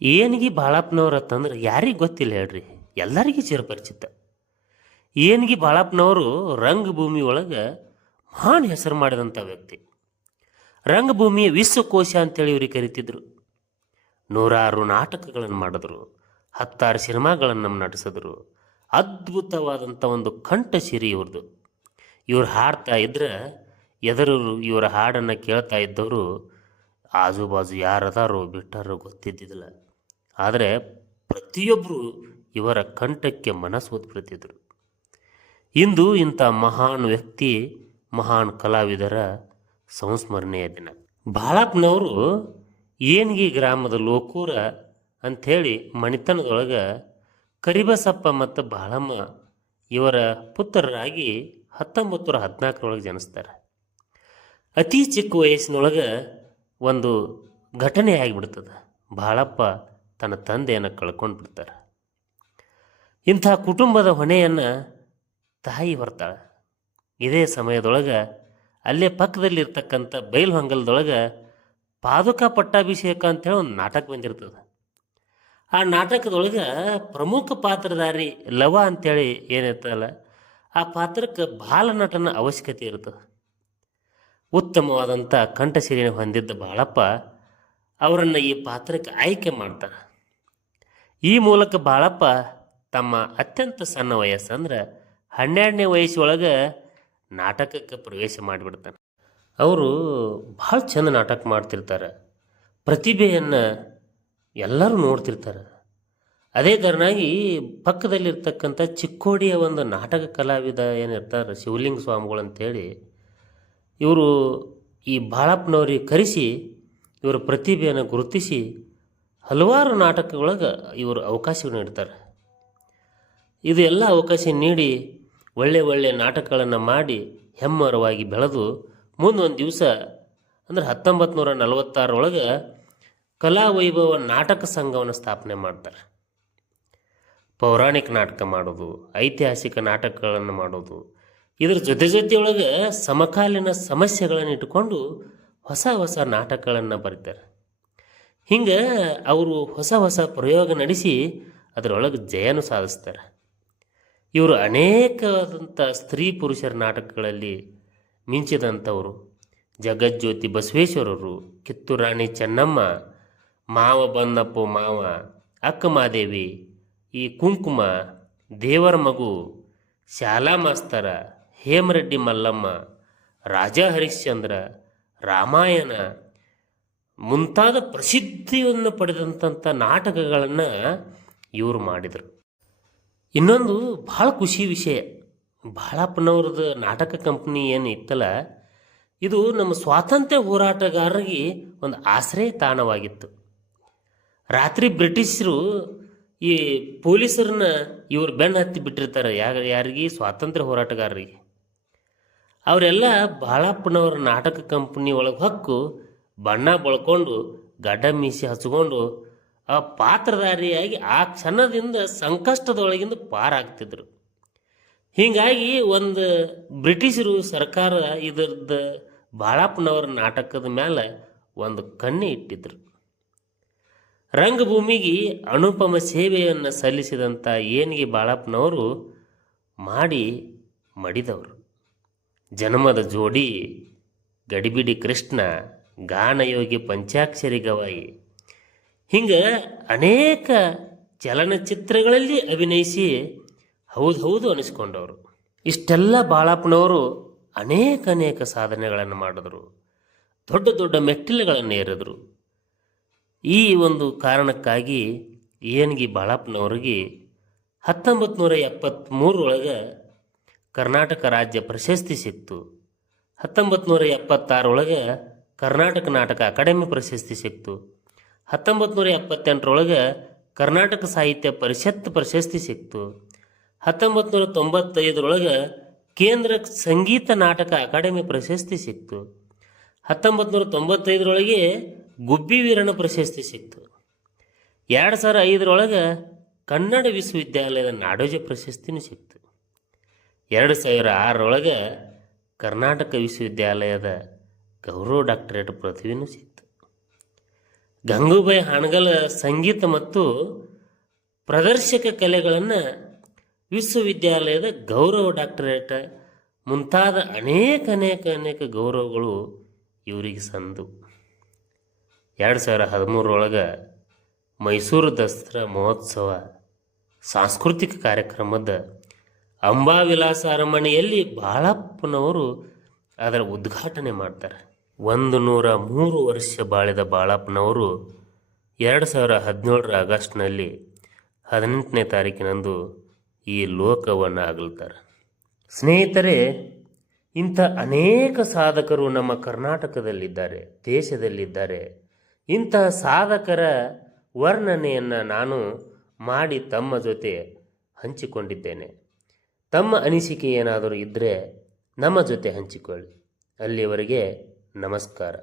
ಏನಿಗೆ ಬಾಳಪ್ಪನವ್ರ ಅಂತಂದ್ರೆ ಯಾರಿಗೆ ಗೊತ್ತಿಲ್ಲ ಹೇಳ್ರಿ, ಎಲ್ಲರಿಗೂ ಚಿರಪರಿಚಿತ. ಏನಿಗೆ ಬಾಳಪ್ಪನವರು ರಂಗಭೂಮಿ ಒಳಗೆ ಮಹಾನ್ ಹೆಸರು ಮಾಡಿದಂಥ ವ್ಯಕ್ತಿ. ರಂಗಭೂಮಿಯ ವಿಶ್ವಕೋಶ ಅಂತೇಳಿ ಇವ್ರಿಗೆ ಕರಿತಿದ್ರು. ನೂರಾರು ನಾಟಕಗಳನ್ನು ಮಾಡಿದ್ರು, ಹತ್ತಾರು ಸಿನಿಮಾಗಳನ್ನು ನಟಿಸಿದ್ರು. ಅದ್ಭುತವಾದಂಥ ಒಂದು ಕಂಠ ಸಿರಿ ಇವ್ರದ್ದು ಇವ್ರು ಹಾಡ್ತಾ ಇದ್ರೆ ಎದುರು ಇವರ ಹಾಡನ್ನು ಕೇಳ್ತಾ ಇದ್ದವರು, ಆಜು ಬಾಜು ಯಾರದಾರೋ ಬಿಟ್ಟಾರೋ ಗೊತ್ತಿದ್ದಿದ್ದಿಲ್ಲ. ಆದರೆ ಪ್ರತಿಯೊಬ್ಬರು ಇವರ ಕಂಠಕ್ಕೆ ಮನಸ್ಸು ಬಿಡ್ತಿದ್ರು ಇಂದು ಇಂಥ ಮಹಾನ್ ವ್ಯಕ್ತಿ, ಮಹಾನ್ ಕಲಾವಿದರ ಸಂಸ್ಮರಣೆಯ ದಿನ. ಬಾಳಪ್ಪನವರು ಏನ್ಗಿ ಗ್ರಾಮದ ಲೋಕೂರ ಅಂಥೇಳಿ ಮಣಿತನದೊಳಗೆ ಕರಿಬಸಪ್ಪ ಮತ್ತು ಬಾಳಮ್ಮ ಇವರ ಪುತ್ರರಾಗಿ ಹತ್ತೊಂಬತ್ತು ನೂರ ಹದಿನಾಲ್ಕರೊಳಗೆ ಜನಿಸ್ತಾರೆ. ಅತಿ ಚಿಕ್ಕ ವಯಸ್ಸಿನೊಳಗೆ ಒಂದು ಘಟನೆ ಆಗಿಬಿಡ್ತದೆ. ಬಾಳಪ್ಪ ತನ್ನ ತಂದೆಯನ್ನು ಕಳ್ಕೊಂಡು ಬಿಡ್ತಾರೆ ಇಂಥ ಕುಟುಂಬದ ಹೊಣೆಯನ್ನು ತಾಯಿ ಬರ್ತಾಳೆ. ಇದೇ ಸಮಯದೊಳಗೆ ಅಲ್ಲೇ ಪಕ್ಕದಲ್ಲಿರ್ತಕ್ಕಂಥ ಬೈಲ್ಹೊಂಗಲದೊಳಗೆ ಪಾದುಕ ಪಟ್ಟಾಭಿಷೇಕ ಅಂತೇಳಿ ಒಂದು ನಾಟಕ ಬಂದಿರ್ತದೆ. ಆ ನಾಟಕದೊಳಗೆ ಪ್ರಮುಖ ಪಾತ್ರಧಾರಿ ಲವ ಅಂತೇಳಿ ಏನಿರ್ತಲ್ಲ ಆ ಪಾತ್ರಕ್ಕೆ ಬಾಲನಟನ ಅವಶ್ಯಕತೆ ಇರ್ತದೆ. ಉತ್ತಮವಾದಂಥ ಕಂಠಶಿರಿಯನ್ನು ಹೊಂದಿದ್ದ ಬಾಳಪ್ಪ ಅವರನ್ನು ಈ ಪಾತ್ರಕ್ಕೆ ಆಯ್ಕೆ ಮಾಡ್ತಾರೆ ಈ ಮೂಲಕ ಬಾಳಪ್ಪ ತಮ್ಮ ಅತ್ಯಂತ ಸಣ್ಣ ವಯಸ್ಸು ಅಂದ್ರೆ ಹನ್ನೆರಡನೇ ವಯಸ್ಸೊಳಗೆ ನಾಟಕಕ್ಕೆ ಪ್ರವೇಶ ಮಾಡಿಬಿಡ್ತಾನೆ. ಅವರು ಭಾಳ ಚಂದ ನಾಟಕ ಮಾಡ್ತಿರ್ತಾರೆ. ಪ್ರತಿಭೆಯನ್ನು ಎಲ್ಲರೂ ನೋಡ್ತಿರ್ತಾರೆ. ಅದೇ ಥರನಾಗಿ ಪಕ್ಕದಲ್ಲಿರ್ತಕ್ಕಂಥ ಚಿಕ್ಕೋಡಿಯ ಒಂದು ನಾಟಕ ಕಲಾವಿದ ಏನಿರ್ತಾರೆ, ಶಿವಲಿಂಗ ಸ್ವಾಮಿಗಳು ಅಂತೇಳಿ, ಇವರು ಈ ಬಾಳಪ್ಪನವ್ರಿಗೆ ಕರೆಸಿ, ಇವರ ಪ್ರತಿಭೆಯನ್ನು ಗುರುತಿಸಿ ಹಲವಾರು ನಾಟಕಗಳೊಳಗೆ ಇವರು ಅವಕಾಶವನ್ನು ನೀಡ್ತಾರೆ. ಇದು ಎಲ್ಲ ಅವಕಾಶ ನೀಡಿ ಒಳ್ಳೆ ಒಳ್ಳೆಯ ನಾಟಕಗಳನ್ನು ಮಾಡಿ ಹೆಮ್ಮರವಾಗಿ ಬೆಳೆದು ಮುಂದೊಂದು ದಿವಸ ಅಂದರೆ ಹತ್ತೊಂಬತ್ತು ನೂರ ನಲವತ್ತಾರರೊಳಗೆ ಕಲಾವೈಭವ ನಾಟಕ ಸಂಘವನ್ನು ಸ್ಥಾಪನೆ ಮಾಡ್ತಾರೆ. ಪೌರಾಣಿಕ ನಾಟಕ ಮಾಡೋದು, ಐತಿಹಾಸಿಕ ನಾಟಕಗಳನ್ನು ಮಾಡೋದು, ಇದರ ಜೊತೆ ಜೊತೆಯೊಳಗೆ ಸಮಕಾಲೀನ ಸಮಸ್ಯೆಗಳನ್ನು ಇಟ್ಟುಕೊಂಡು ಹೊಸ ಹೊಸ ನಾಟಕಗಳನ್ನು ಬರೀತಾರೆ. ಹಿಂಗೆ ಅವರು ಹೊಸ ಹೊಸ ಪ್ರಯೋಗ ನಡೆಸಿ ಅದರೊಳಗೆ ಜಯನು ಸಾಧಿಸ್ತಾರೆ. ಇವರು ಅನೇಕವಾದಂಥ ಸ್ತ್ರೀ ಪುರುಷರ ನಾಟಕಗಳಲ್ಲಿ ಮಿಂಚಿದಂಥವರು. ಜಗಜ್ಯೋತಿ ಬಸವೇಶ್ವರರು ಕಿತ್ತೂರು ರಾಣಿ ಚೆನ್ನಮ್ಮ, ಮಾವ ಬಂದಪ್ಪು ಮಾವ ಅಕ್ಕಮಾದೇವಿ ಈ ಕುಂಕುಮ, ದೇವರ ಮಗು, ಶಾಲಾ ಮಾಸ್ತರ, ಹೇಮರೆಡ್ಡಿ ಮಲ್ಲಮ್ಮ, ರಾಜ ಹರಿಶ್ಚಂದ್ರ, ರಾಮಾಯಣ ಮುಂತಾದ ಪ್ರಸಿದ್ಧಿಯನ್ನು ಪಡೆದಂಥ ನಾಟಕಗಳನ್ನು ಇವರು ಮಾಡಿದರು. ಇನ್ನೊಂದು ಭಾಳ ಖುಷಿ ವಿಷಯ. ಬಾಳಪ್ಪನವ್ರದ್ದು ನಾಟಕ ಕಂಪ್ನಿ ಏನು ಇತ್ತಲ್ಲ, ಇದು ನಮ್ಮ ಸ್ವಾತಂತ್ರ್ಯ ಹೋರಾಟಗಾರರಿಗೆ ಒಂದು ಆಶ್ರಯ ತಾಣವಾಗಿತ್ತು ರಾತ್ರಿ ಬ್ರಿಟಿಷರು ಈ ಪೊಲೀಸರನ್ನ ಇವರು ಬೆನ್ನು ಹತ್ತಿ ಬಿಟ್ಟಿರ್ತಾರೆ, ಯಾರ, ಯಾರಿಗೆ? ಸ್ವಾತಂತ್ರ್ಯ ಹೋರಾಟಗಾರರಿಗೆ. ಅವರೆಲ್ಲ ಬಾಳಪ್ಪನವರ ನಾಟಕ ಕಂಪ್ನಿ ಒಳಗೆ ಹೊಕ್ಕು ಬಣ್ಣ ಬಳ್ಕೊಂಡು ಗಡ್ಡ ಮೀಸಿ ಹಚ್ಕೊಂಡು ಆ ಪಾತ್ರಧಾರಿಯಾಗಿ ಆ ಕ್ಷಣದಿಂದ ಸಂಕಷ್ಟದೊಳಗಿಂದ ಪಾರಾಗ್ತಿದ್ರು. ಹೀಗಾಗಿ ಒಂದು ಬ್ರಿಟಿಷರು ಸರ್ಕಾರ ಇದರದ್ದು ಬಾಳಪ್ಪನವರ ನಾಟಕದ ಮೇಲೆ ಒಂದು ಕಣ್ಣೆ ಇಟ್ಟಿದ್ರು. ರಂಗಭೂಮಿಗೆ ಅನುಪಮ ಸೇವೆಯನ್ನು ಸಲ್ಲಿಸಿದಂಥ ಏನಿಗೆ ಬಾಳಪ್ಪನವರು ಮಾಡಿ ಮಡಿದವರು. ಜನ್ಮದ ಜೋಡಿ ಗಡಿಬಿಡಿ ಕೃಷ್ಣ ಗಾನಯೋಗಿ ಪಂಚಾಕ್ಷರಿ ಗವಾಯಿ ಹಿಂಗೆ ಅನೇಕ ಚಲನಚಿತ್ರಗಳಲ್ಲಿ ಅಭಿನಯಿಸಿ ಹೌದು ಹೌದು ಅನಿಸ್ಕೊಂಡವರು. ಇಷ್ಟೆಲ್ಲ ಬಾಳಪ್ಪನವರು ಅನೇಕ ಅನೇಕ ಸಾಧನೆಗಳನ್ನು ಮಾಡಿದ್ರು. ದೊಡ್ಡ ದೊಡ್ಡ ಮೆಟ್ಟಿಲುಗಳನ್ನು ಏರಿದ್ರು. ಈ ಒಂದು ಕಾರಣಕ್ಕಾಗಿ ಏನ್ಗಿ ಬಾಳಪ್ಪನವ್ರಿಗೆ ಹತ್ತೊಂಬತ್ತು ನೂರ ಎಪ್ಪತ್ತ್ಮೂರರೊಳಗೆ ಕರ್ನಾಟಕ ರಾಜ್ಯ ಪ್ರಶಸ್ತಿ ಸಿಕ್ತು. ಹತ್ತೊಂಬತ್ತು ನೂರ ಎಪ್ಪತ್ತಾರರೊಳಗೆ ಕರ್ನಾಟಕ ನಾಟಕ ಅಕಾಡೆಮಿ ಪ್ರಶಸ್ತಿ ಸಿಕ್ತು. ಹತ್ತೊಂಬತ್ತು ನೂರ ಎಪ್ಪತ್ತೆಂಟರೊಳಗೆ ಕರ್ನಾಟಕ ಸಾಹಿತ್ಯ ಪರಿಷತ್ ಪ್ರಶಸ್ತಿ ಸಿಕ್ತು. ಹತ್ತೊಂಬತ್ತು ನೂರ ತೊಂಬತ್ತೈದರೊಳಗೆ ಕೇಂದ್ರ ಸಂಗೀತ ನಾಟಕ ಅಕಾಡೆಮಿ ಪ್ರಶಸ್ತಿ ಸಿಕ್ತು. ಹತ್ತೊಂಬತ್ತು ನೂರ ತೊಂಬತ್ತೈದರೊಳಗೆ ಗುಬ್ಬಿ ವೀರನ ಪ್ರಶಸ್ತಿ ಸಿಕ್ತು. ಎರಡು ಸಾವಿರ ಐದರೊಳಗೆ ಕನ್ನಡ ವಿಶ್ವವಿದ್ಯಾಲಯದ ನಾಡೋಜ ಪ್ರಶಸ್ತಿನೂ ಸಿಕ್ತು. ಎರಡು ಸಾವಿರ ಆರರೊಳಗೆ ಕರ್ನಾಟಕ ವಿಶ್ವವಿದ್ಯಾಲಯದ ಗೌರವ ಡಾಕ್ಟರೇಟ್ ಪದವಿನೂ ಸಿಕ್ತು. ಗಂಗೂಬಾಯಿ ಹಾಣಗಲ್ ಸಂಗೀತ ಮತ್ತು ಪ್ರದರ್ಶಕ ಕಲೆಗಳನ್ನು ವಿಶ್ವವಿದ್ಯಾಲಯದ ಗೌರವ ಡಾಕ್ಟರೇಟ್ ಮುಂತಾದ ಅನೇಕ ಅನೇಕ ಅನೇಕ ಗೌರವಗಳು ಇವರಿಗೆ ಸಂದು. ಎರಡು ಸಾವಿರ ಹದಿಮೂರರೊಳಗೆ ಮೈಸೂರು ದಸರಾ ಮಹೋತ್ಸವ ಸಾಂಸ್ಕೃತಿಕ ಕಾರ್ಯಕ್ರಮದ ಅಂಬಾವಿಲಾಸ ಅರಮನೆಯಲ್ಲಿ ಬಾಳಪ್ಪನವರು ಅದರ ಉದ್ಘಾಟನೆ ಮಾಡ್ತಾರೆ. ಒಂದು ನೂರ ಮೂರು ವರ್ಷ ಬಾಳಿದ ಬಾಳಪ್ಪನವರು ಎರಡು ಸಾವಿರ ಹದಿನೇಳರ ಆಗಸ್ಟ್ನಲ್ಲಿ ಹದಿನೆಂಟನೇ ತಾರೀಕಿನಂದು ಈ ಲೋಕವನ್ನು ಅಗಲ್ತಾರೆ ಸ್ನೇಹಿತರೆ, ಇಂಥ ಅನೇಕ ಸಾಧಕರು ನಮ್ಮ ಕರ್ನಾಟಕದಲ್ಲಿದ್ದಾರೆ, ದೇಶದಲ್ಲಿದ್ದಾರೆ. ಇಂತಹ ಸಾಧಕರ ವರ್ಣನೆಯನ್ನು ನಾನು ಮಾಡಿ ತಮ್ಮ ಜೊತೆ ಹಂಚಿಕೊಂಡಿದ್ದೇನೆ. ತಮ್ಮ ಅನಿಸಿಕೆ ಏನಾದರೂ ಇದ್ದರೆ ನಮ್ಮ ಜೊತೆ ಹಂಚಿಕೊಳ್ಳಿ. ಅಲ್ಲಿಯವರೆಗೆ ನಮಸ್ಕಾರ